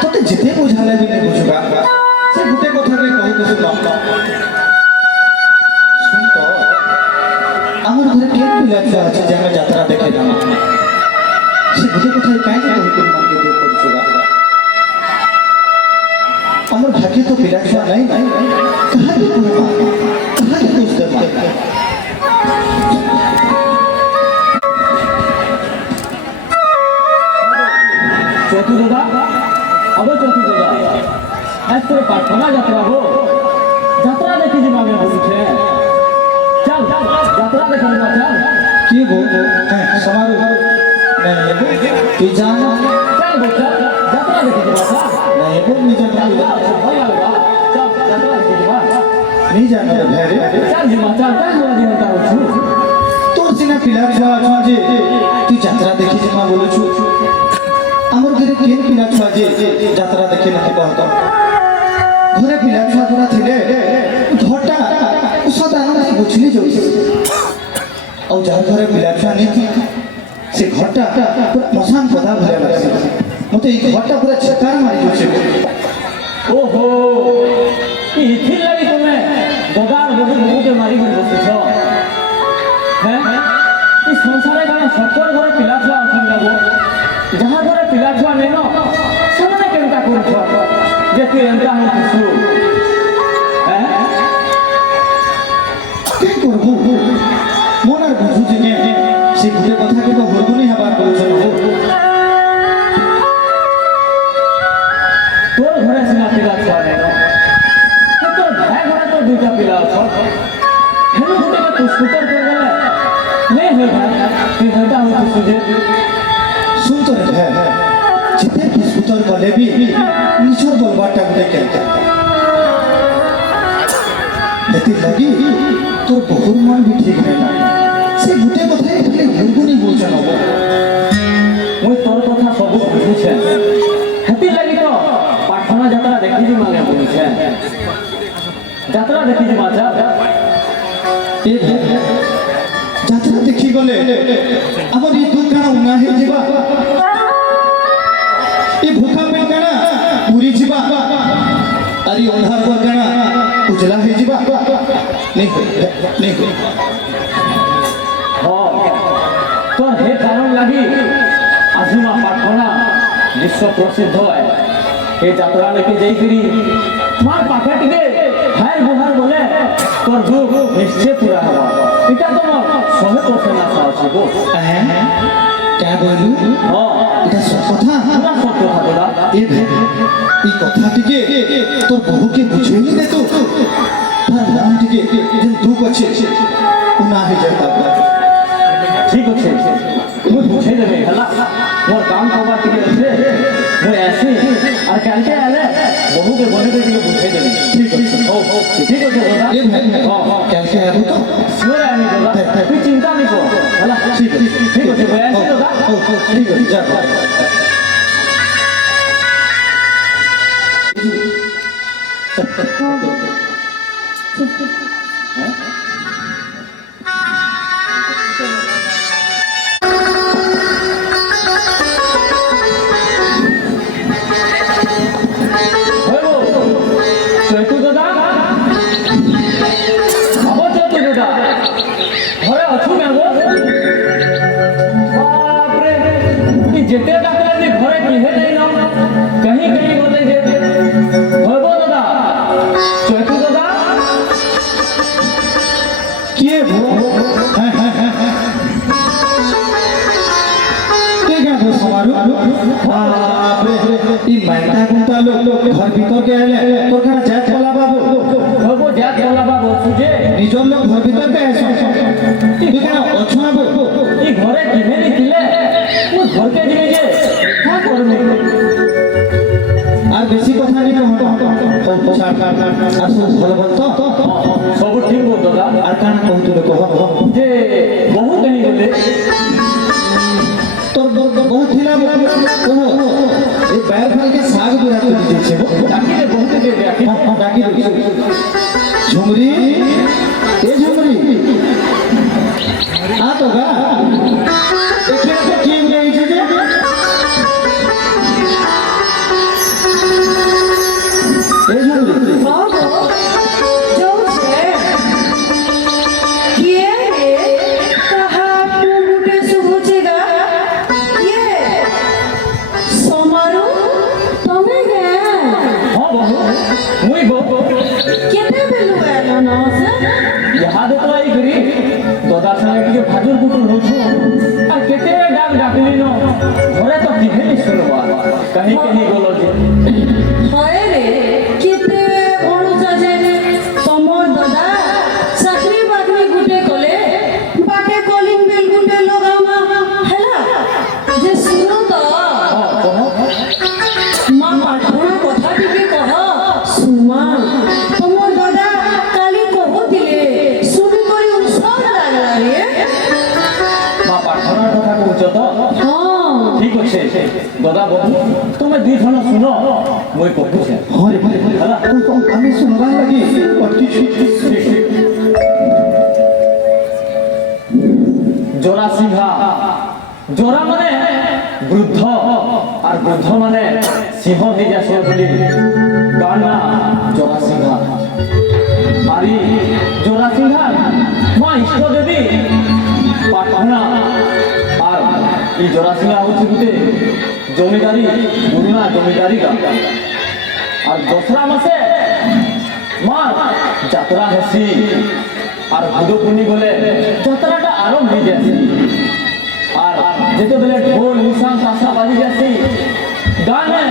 তোতে যেতে বোঝালে বিনে বুঝবা সে গোটে কথাকে কহু তো শুন তো আমার ঘরে কে পিলা ছুয়া আছে যে আমি যাত্রা দেখে না সে গোটে কথাই কাই কহু তো মনকে দুঃখ করছুবা আমার ভাগ্যে তো পিলা ছুয়া নাই কাহাকে কহবা কাহাকে দোষ দেবা चतु दादा अब चतु दादा आज तेरे प्रार्थना यात्रा हो यात्रा देखी जी मांगे बोलछे चल यात्रा देखी जा चल की बोल है समारोह नहीं तू जान चल बेटा यात्रा देखी जी बाबा नहीं बोल नहीं जान चल यात्रा देखी जी बाबा नहीं जान भेरे चल जी मां चल हुआ दिन ता छु तोर सिना पिला छुआ छुआ जे तू यात्रा देखी जी मां बोलु छु আমার ঘরে কে পিলা ছুয়া যে যাত্রা দেখে না কহত ঘরে পিলা ছুয়া ধরা থিলে ঘরটা সদা আমরা বুঝলি যাଉଛି ଆଉ ଯାହା ଘରେ ପିଲା ଛୁଆ ନେଇକି ସେ ଘରଟା ପୁରା ମଶାନ ପଦା ଭଳିଆ ଲାଗୁଛି ମତେ ଏଇ ଘରଟା ପୁରା ଛେକାର ମାରି ଯାଉଛି ओहो इथि लगी तुमे गगार बगु मुके मारी कर बसछ हैं ई संसारे गाना सत्तर घरे पिला छुआ अछन गो जहाँ घरे पिला छुआ नेन ସେମାନେ କେନ୍ତା କରୁଛ ଯେ ତୁ ଏନ୍ତା ହଉଛୁ हैं কি করবো মন আর বুঝুছি নে সে ঘুরে কথা কিন্তু হরগুনি হবার বলছ তোর ঘরে সিনা পিলা ছুয়া নেন তোর ভাই ঘরে তো দুইটা পিলা অছ হেনু গুটে তু স্কুটার করে গেলে নেই হই ভাই তুই হেনতা হউଛୁ যে শুন তো রে যেতে কি সুতর বলে বি নিজর বলবারটা গোটে কেনতা এতে লাগি তোর বহুর মন বি ঠিক নাই সে গোটে কথাই খালি হরগুনি বলছ নব মুই তোর কথা সবু বুঝুছে হেতি লাগি তো প্রার্থনা যাত্রা দেখি দি মাগে বলছে যাত্রা দেখি দি মাজা এ যাত্রা দেখি গলে আমার এই দুঃখ কানা উনা হয়ে যাবা এই ভুখা পেট কানা পুরি ଯିବା আর এই অন্ধার পর কানা উজলা হয়ে যাবা নেই तो हे कारण लगी आजुमा प्रार्थना विश्व प्रसिद्ध है ये यात्रा लेके जाइकरी मार पाखे टिके हाय गुहार बोले तोर दुख निश्चय पूरा हवा इटा तो 100% आशा আছে গো क्या बोलू এটা সব কথা পুরা সত্য কথা দাদা এই কথা টিকে তোর বহুকে বুঝেইনি দে তো তার নাম টিকে যে দুঃখ আছে উনা হয়ে যায় তারপর ठीक আছে मुझे बुझे देबे हला मोर काम करबा टिके আছে मुझे ऐसे और काल के आले बहु के बने टिके बुझे देबे ठीक আছে ठीक আছে दादा ए भाई क्या क्या है तो श्योर आनी दादा तू चिंता नहीं कर हला ठीक है ठीक আছে भाई ऐसे दादा ठीक है जा चैतु दादा अब चैतु दादा घरे अछु ना गो बाप रे ई जेते डाकला नी घरे किहे नहीं ना कहीं कहीं बोले जे होबो दादा चैतु दादा আর সব ভালো বলতো ସବୁ ଠିକ ବୋ ଦାଦା আর কানা কহুতুলে কহ ଯେ ବହୁ କାହିଁ ଗଲେ তোর বহু ଥିଲା কহ এই বাইর ফালকে শাগ দুরা তুলি দিয়েছে ଡାକିଲେ ବହୁତ ଯେ ଡାକି ডাকি ঝুমরি এ ঝুমরি আ তো গা এখানে তো কি হয়েছে যে এ ঝুমরি Ogo, Jose, किए रे कहा तू मुटे सुबुचेगा ये सोमारू तमे गे ହଁ ବହୁ ମୁଇଁ ବହୁ केते बेलु आलो न से ଇହାଦେ ତ ଆଇକରି ଦାଦା ସାଙ୍ଗେ ଟିକେ ଭାଜୁର କୁଟୁର ହଉଛୁ আর କେତେ ଡାକ ଡାକିଲି ନ ଘରେ ତ କେହି ନି ଶୁଣବା କାହିଁ କେହି ଗଲ ଯେ হয় রে केते बणुच जे तमर दादा चाकरी बाकरी गुटे कले बाटे कॉलिंग बेल गुटे लगामा हैला जे सुनो तो ହଁ କହ মা পাঠনা কথা টিকে কহ সুমা তোমার দাদা কালি কহুতিলে শুনি করি উৎসব লাগলা রে মা ପାଠନାର କଥା କହୁଛ ତ হ্যাঁ ঠিক আছে দাদা বহু তুমি দুই জଣ শুন মুই কହୁছে হরে হরে হরে আমি শুনবার লাগি অতি জোড়া সিংহা জোড়া মানে বৃদ্ধ আর বৃদ্ধ মানে সিংহ হয়ে যাচ্ছে বলি গান না জোড়া সিংহা আরি জোড়া সিংহা মা ইষ্ট দেবী পাটনা আর এই জোড়া সিংহা হচ্ছে গুটে জমিদারি পুরুনা জমিদারি গান আর দোসরা মাসে মা যাত্রা হেসি আর ভুদপুনি গলে যাত্রাটা আরো হয়ে যাচ্ছে আর যেতেবেলে ঢোল নিশান তাসা বাজি যাচ্ছে গানে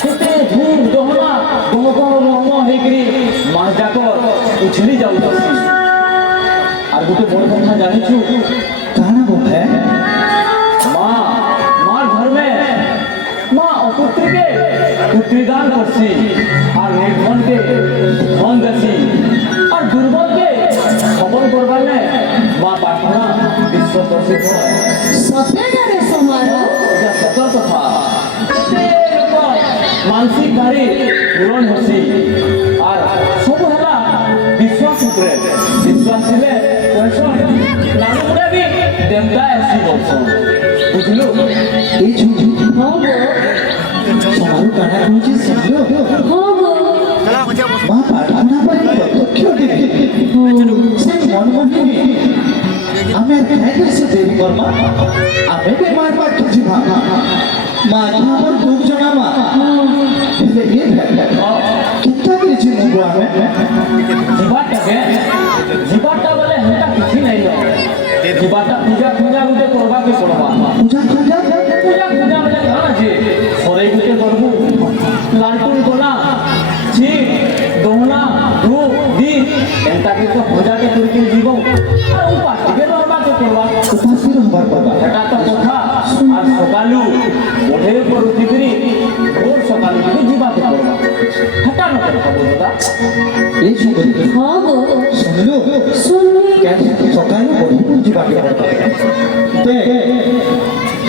কেতে ধূম দহনা গম হইকরি মা যাক উছলি যাউছি আর গোটে বড় কথা জানিছু কানা বলে মা মার ধর্মে মা অপুত্রীকে পুত্রীদান করছি আর নির্ধনকে ধন দেছি আর দুর্বলকে খবর করবার নে মা পাঠনা বিশ্ব প্রসিদ্ধ সতে রে সোমারু এটা সত কথা এতে লোক মানসিক গাড়ি পূরণ হচ্ছি আর সব হেলা বিশ্বাস উপরে বিশ্বাস ଥିଲେ পয়সা লাগুরে বি দেবতা আসি বলছ বুঝলু এই ঝুমরি হ্যাঁ গো সমারু কানা কହୁଛି শুনলো হ্যাঁ গো মা পাঠনা পাই প্রত্যক্ষ দেখি সে মন মহিনী আমি আর কাইকে সে দেরি করমা আমি বে মার পাঠে ଯିବା মা আমার দুঃখ জনামা ହେଲେ ଏ କେନ୍ତା କରି ଯିବୁ ଆମେ ଯିବାଟା ବେଲେ ହେନ୍ତା କିଛି ନାଇଁ ଯିବାଟା ପୂଜା ଗୁଟେ କରବାକେ ପଡ଼ବା পূজা পূজা ପୂଜା ବେଲେ କାଣା ଯେ ସରେଇ ଗୁଟେ କରବୁ ଲାଲଟୁନ କୋନା ଛି ଦୋହନା ଧୂପ ଦୀପ ଏନ୍ତା କରି ତ ପୂଜାଟେ କରିକି ଯିବ ଆଉ ପାଟିକେ ରହିବାକେ ପଡ଼ବା উপাসী রহবার বাবা সেটা তো কথা আর সকালু ওঠে পর উঠিকরি ভোর সকালু ଟିକେ ଯିବାକେ ପଡ଼ବା ହେଟା ନ କରି পাবো দাদা এই ঝুমরি হ্যাঁ গো শুনলো শুনি সকালে বহিপুর ଯିବାକୁ তে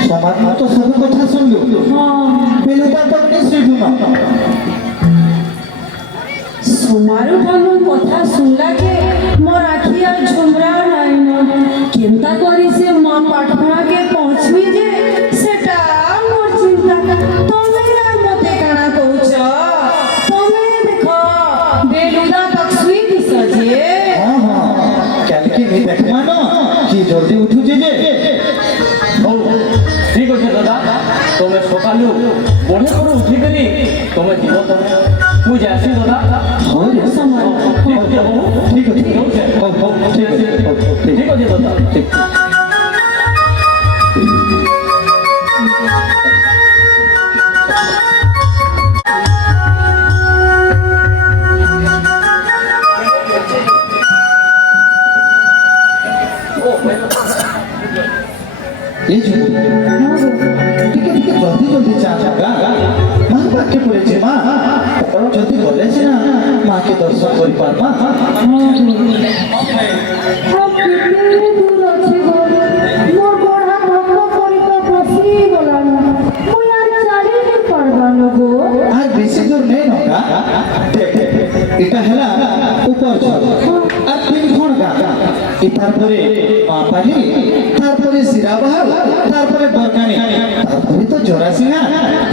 সমাজ তো সব কথা শুনলো হ্যাঁ পেলুটা তো নিশ্চয় ঘুমা সোমারু ঠাকুর কথা শুনলাকে মোর আখি আর ঝুমরা নাই না কেনতা করি সে মা পাঠনাকে পৌঁছবি যে সেটা মোর চিন্তা তুমি আর মতে কানা কହୁଛ তুমি দেখ বেলুদা তক শুই দিছ যে হ্যাঁ হ্যাঁ কালকে নি দেখমা না কি জলদি উঠুছে যে ହଉ ଠିକ ଅଛି ଦାଦା ତମେ ସକାଳୁ ବଢ଼େ ପରୁ ଉଠିକରି ତମେ ଯିବ ତମେ ମୁଁ ଯାସି ଦାଦା ହଁ রে সোমারু ଠିକ ଅଛି ହଉ ঠিক আছে ରହୁଛେ। ঠিক আছে ଠିକ ଅଛି ଦାଦା ঠিক এই ঝুমরি ଟିକେ ଟିକେ ଜଲ୍ଦି ଜଲ୍ଦି ଚା ଜାଗା ମା ପାଖେ ପଡିଛି ମା ଯଦି ଗଲେ ସିନା ମାକେ କରି ପାରମା ଆଉ କେତେ ଦୂର ଅଛି ଗୋ ମୋର ଗୋଡ଼ ଧକ୍କ କରି ତ ବସି ଗଲାନ ମୁଁ আর চালি নি পারবানো গো আর বেশি দূর নেই নকা দেখ এটা হেলা উপর ঝড় আর তিন ঘন গা তারপরে পাপালি তারপরে সিরাবাহার তারপরে বরকানি তারপরে তো জরাসিংহা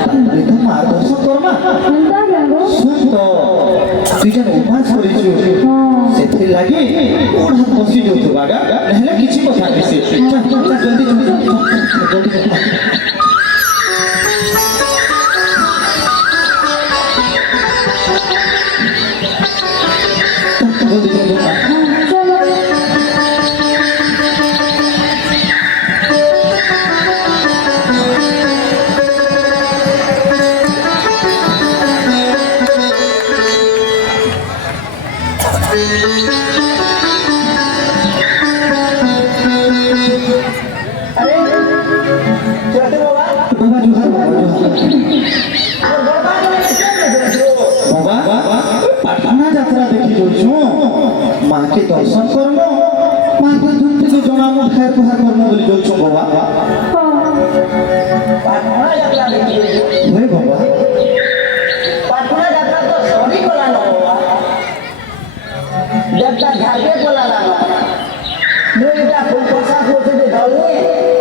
তারপরে তো মার্গদর্শন করমা এন্তা গো শুন তো তুই যেন অভ্যাস করেছু ସେଥିର ଲାଗି ଗୋଡ଼ ହାତ ବସି ଯାଉଛୁ ବାଗା ନହେଲେ କିଛି କଥା ନାହିଁ ସେ ଜଲ୍ଦି বাবা জোহার বাবা পাটনা যাত্রা দেখি যাচ্ছু মাকে দর্শন করমু মাকে দূর থেকে জনামু খায় পুহার করমু বলি যাচ্ছু বাবা পাটনা যাত্রা দেখি হয়ে বাবা পাটনা যাত্রা তো সবই কলা না বাবা যাত্রা ঝাড়কে কলা না ମୁଁ ଏଇଟା ପଇସା ଖୋଜୁଛି ଧରୁନି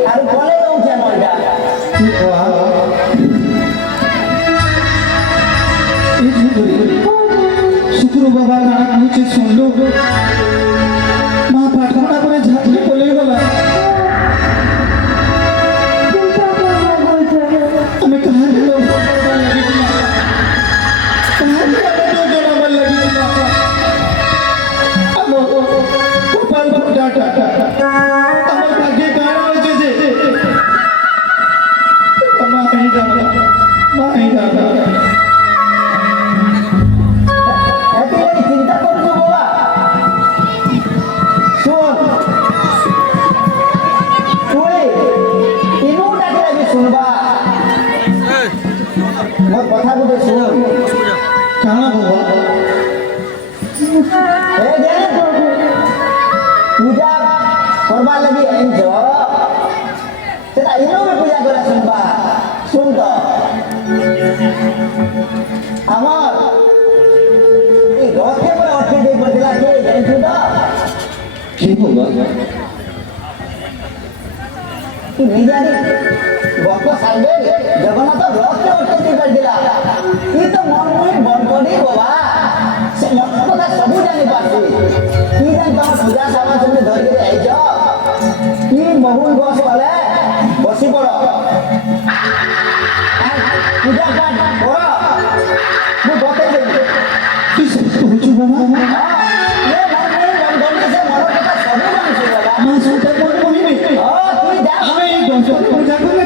ଆଉ ପଳେଇ ରହୁଛି ଆମର ଏଇଟା কি বাবা এই ঝুঁকুরি শুক্র বাবা কানা কହୁছে শুনলু মা পাটনা করে ঝাঁপিয়ে পলেই গলা চিন্তা করনা বলছে আমি কাহার লোক লাগিছিলাম কাহার লোক জনাবার লাগিছিলাম আমার কপাল ফুটাটা আমার ভাগ্যে কারা হয়েছে যে মা এই দাদা এতই চিন্তা করছো বাবা শোন তুই তিনু ডাকে আমি শুনবা মোর কথা গুলো শুন কানা বাবা ए देन पूजा करबा लगी आइछ सेटा इनो में पूजा करे सुनबा सुन तो আমার এই রথে পরে অর্থে দেই বদলা কে জানিছ তো কি বাবা কি নিজানি বক্ত সাইবে জগন্নাথ রথে অর্থে দেই বদলা ই তো মন মন বন করি বাবা সে মন কথা সবু জানি পারছি কি জানি তোমার পূজা সামান সঙ্গে ধরে আইছ কি বহুল বস বলে বসি পড়ো পূজা পাঠ করো ମୁଁ ବତେଇ ଦେବି তুই সত্য হচ্ছু বাবা ଏ ଭାଇ ରଙ୍ଗମଣି ସେ ମନ କଥା ସବୁ ଜାଣିଛୁ ବାବା মা সন্তান মনে কহিনি ହଁ ତୁଇ ଯା আমি এই দর্শন পূজা করলে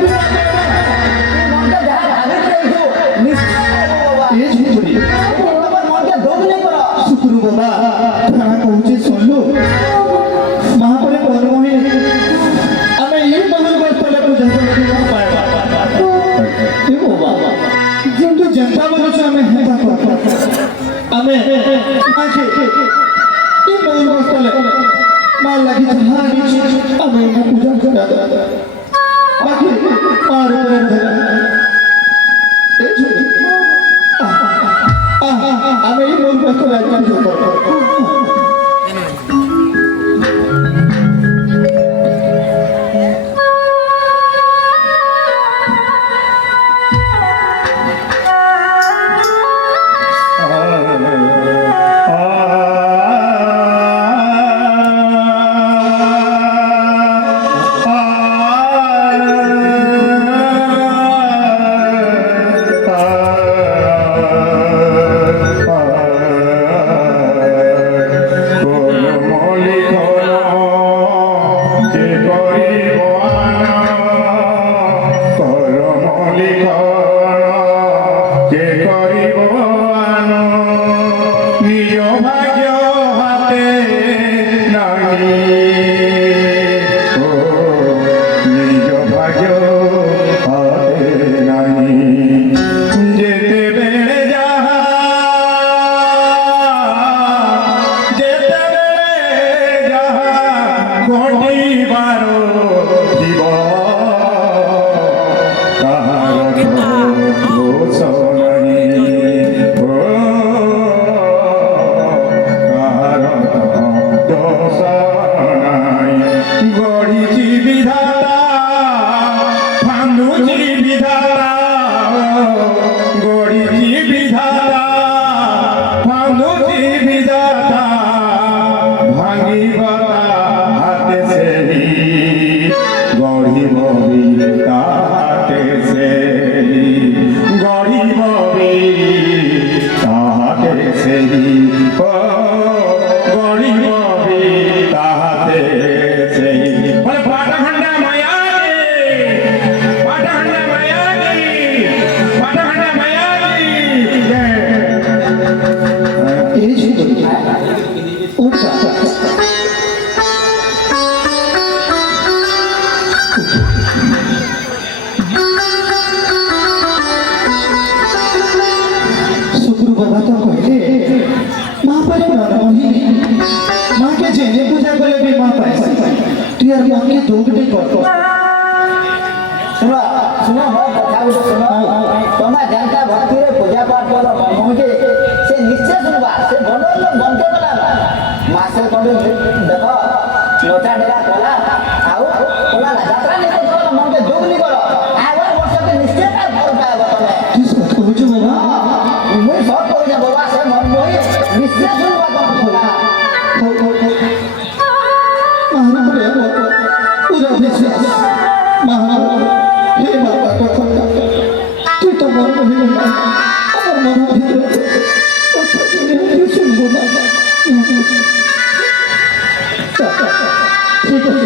মনকে ଯାହା ଭାବିଛୁ ନିଶ୍ଚୟ କରିବୁ ବାବା এ ঝুঁকুরি ତମର ମନକେ ଦୁଃଖ ନେଇ କର শুক্র বাবা কানা কହୁছে শুনলু মহাপরে কর্মহীন আমি এই মহল বস্তলে পূজা করলে পাইবা এ বাবা কিন্তু জনতা বলছো আমি হেতা করব আমি আজকে এই মহল বস্তলে মার লাগি যাহা কিছু আমি পূজা করা বাকি আর উপরে ধরে এই ঝুঁকুরি আমি এই মহল বস্তলে আজ করব আর মনকে দৌড়ে করতো ଶୁଣ ଶୁଣ ମୋ କଥା ଗୋଟେ ଶୁଣ ତମେ ଯେନ୍ତା ଭକ୍ତିରେ ପୂଜା ପାଠ କର ମନକେ ସେ ନିଶ୍ଚୟ ଶୁଣବା ସେ ବଡ଼ ବନ୍ଦ କଲା ମାସେ ଖଣ୍ଡେ ଦେଖ ନଚା ଡେରା କଲା ଆଉ କଲା ନା ଯାତ୍ରା ନିଶ୍ଚୟ କର ମନକେ ଦୁଗ୍ନି କର ଆଗ ବର୍ଷକେ ନିଶ୍ଚୟ ତାର ଭଲ ପାଇବ ତମେ তুই সত কହୁଛୁ বাবা ମୁଇଁ ସତ କହୁଛେ ବାବା ସେ ମନ ମୁଇଁ ନିଶ୍ଚୟ ଶୁଣବା ତମ କଥା महाराज पूरा विश्वास महाराज हे बाबा कथा तू तो मन नहीं और मन भीतर कथा के सुनबो ना ठीक है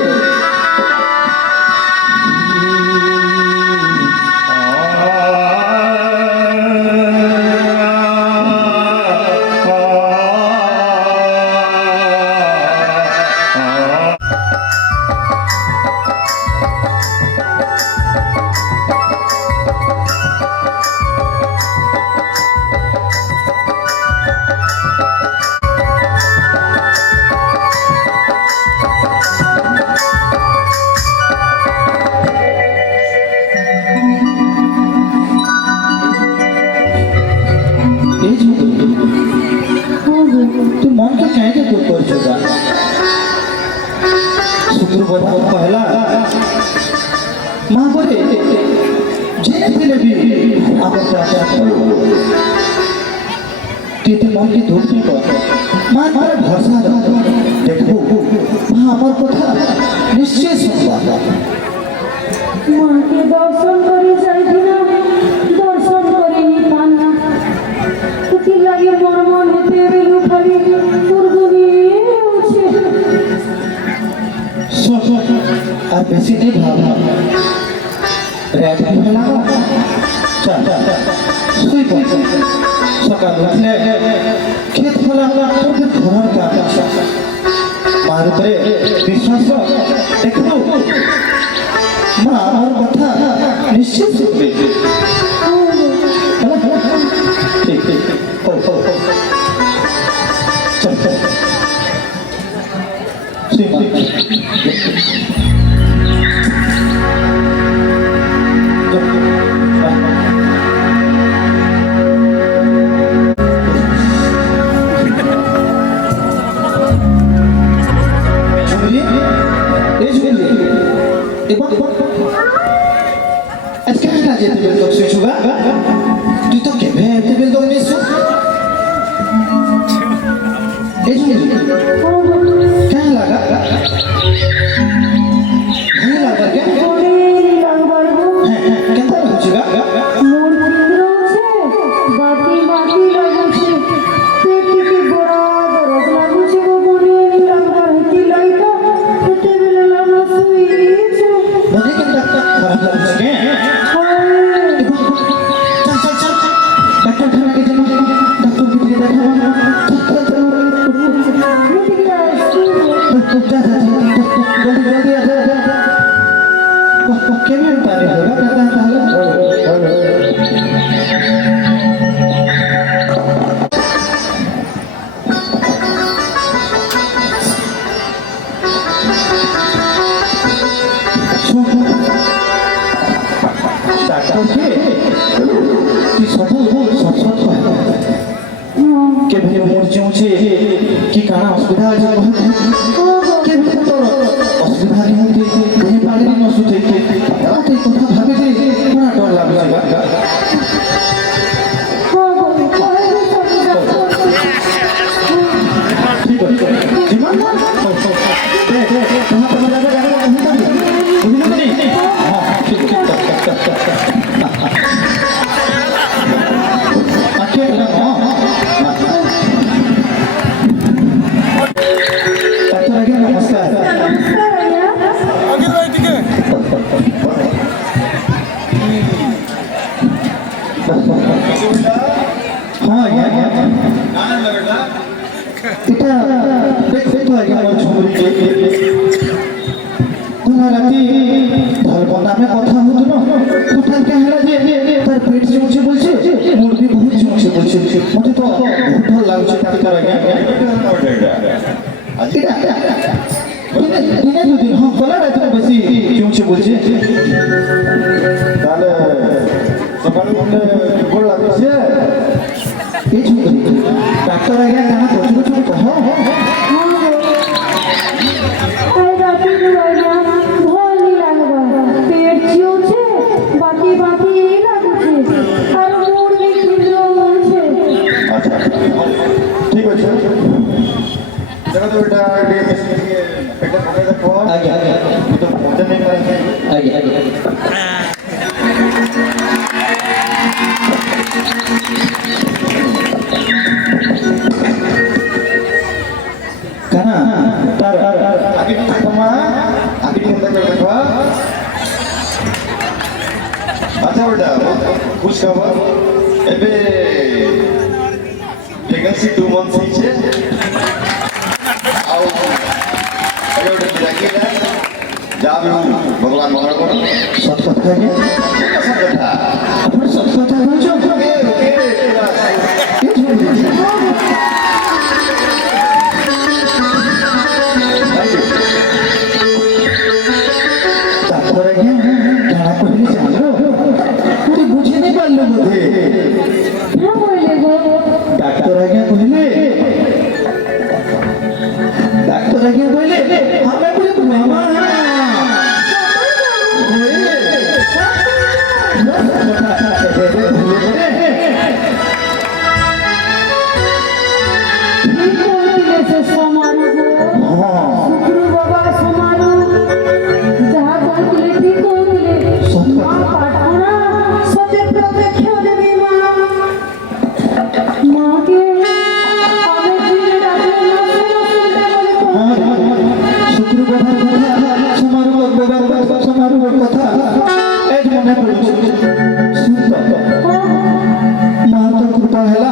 तू मन के कहे दूर कर चुका शुक्रवार पहला माँ बोले जे दिले भी आप प्राचार करो तेरे मन की दूर नहीं कर माँ हमारे भरोसा रखो देखो माँ हमार कथा निश्चय सुनवा মাকে দর্শন করে যাইছিলাম দর্শন করিনি পান্না কি লাগে মোর মন হতে বেলু খালি পুরগুনি উঠছে আর বেশি নেই ভাবনা রাত হলো চল শুই পড় সকাল উঠলে ক্ষেত খোলা তোকে ঘোরার কাজ আছে মার উপরে বিশ্বাস দেখবো মা আমার কথা নিশ্চিত শুনবে ঠিক ঠিক ও চল চল শুই পড় তুই তো কেবে টেবিল দম নিছো এই কেন লাগা ভালো লাগা কেন কেন হচ্ছে গা মোর কেন্দ্র আছে বাতি বাতি লাগুছে পেটিকে বড় দরদ লাগুছে গো মনে নিলাম হইতি লাইতো হতে বেলা লাগা শুইছে মনে কেন খারাপ লাগছে কেন চল চল চল ডাক্তার খানা কে যাবো ডাক্তার কে দেখাবো जल्दी जल्दी केवे पारे होगा कहता डॉक्टर के कि सब सब सब के भाई मोर जोचे कि काना असुविधा আছে के भाई तो असुविधा नहीं कहीं पानी न सुते तो কথা ভাবে যে পুরা ডর লাগছে ঠিক আছে জীবন দে দে তোমার তো লাগা লাগা বুঝলি বুঝলি হ্যাঁ ঠিক ঠিক আচ্ছা হ্যাঁ ডাক্তার আগে নমস্কার हाँ यार এটা দেখো আগে আমার ছবি কোন রাতে ধর্ম নামে কথা হতো না কোথায় কেহারা যে তার পেট চুমছে বলছে মুরগি বহুত চুমছে বলছে মতে তো বহুত ভালো লাগছে ডাক্তার আগে এটা দিনে দুদিন হ্যাঁ বলে কিছু বলছে তাহলে সকালে উঠলে কেবল লাগুছে এই ছুটি ডাক্তার আগে কেন প্রচুর ছুটি কহ আরে রাতে রইলাম ভালো লাগবা পেট চিউছে বাকি বাকি এই লাগুছে আর মোর বি খিদে হচ্ছে আচ্ছা ঠিক আছে দেখো তো এটা পেটে পড়ে দেখো আগে আগে ମୁଁ ତ ପଚେ ନେଇ ପାରେ আগে আগে কেন তার আগে দেখো মা আগে চিন্তা করে দেখো আচ্ছা বেটা খুশ খবর ଏବେ প্রেগনেন্সি 2 months ହେଇଛେ ଆଉ ଏବେ ଗୋଟେ ଡାକିଲା ଯାହା ବି ହଉ ଭଗବାନ ମଙ୍ଗଳ କର সৎ কথা আগে ସତ କଥା আপনার সৎ কথা বলছো ଓକେ ଓକେ এই ছুটি ডাক্তার আগে কেন কহিলি জানো তুই বুঝে নেই পারলো বোধে হ্যাঁ বললে গো ডাক্তার আগে কহিলে ডাক্তার আগে কহিলে আমি বলে মামা ঠিক বললে সে সমারু গো শুক্র বাবা সমারু যাহা কହୁଥିଲେ ঠিক কହୁଥିଲେ মা পাঠনা সতে প্রত্যক্ষ দেবী মা মাকে আমি জিনে ডাকলে না শুনতে বলে শুক্রবার কথা সমারোহ ব্যবহার সমারোহ কথা এই মনে পড়ছে শুনত মার তো কৃপা হেলা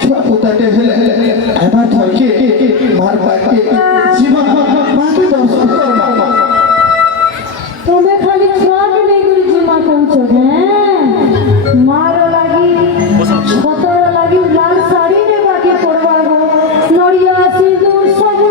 ছুয়া পুতাটে হেলে এবার থইকে মার পাকে জীবন মাকে দর্শন করবা তুমি খালি ছুয়াকে নেইকরি জিমা কହୁଛ হ্যাঁ মার লাগি ছতর লাগি লাল শাড়ি নেবাকে পড়বা গো নড়িয়া সিঁদুর সবু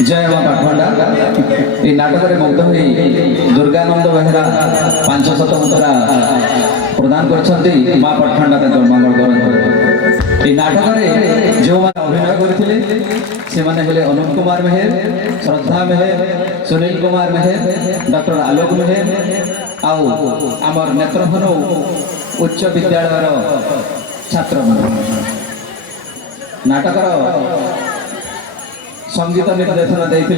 जय माँ पाठमांडा ये नाटक में मुग्ध हुई दुर्गानंद बेहरा 500 मुद्रा प्रदान कर माँ पाठमांडा मंगल कर नाटक में जो मैंने अभिनय करते से माने बोले अनुप कुमार मेहर, श्रद्धा मेहर, सुनील कुमार मेहर, डॉक्टर आलोक मेहर आउ आमर नेत्रहनु उच्च विद्यालय छात्र नाटकर संगीत निर्देशन देते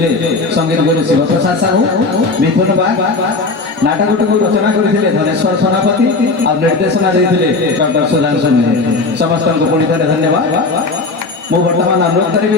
संगीत गुरु शिवप्रसाद साहू मिथुन बाग नाटक को रचना करते धनेश्वर सेनापति और निर्देशना देते डॉक्टर सुधांशु समस्त को पुणी थे धन्यवाद। मु बर्तमान अनुरोध करी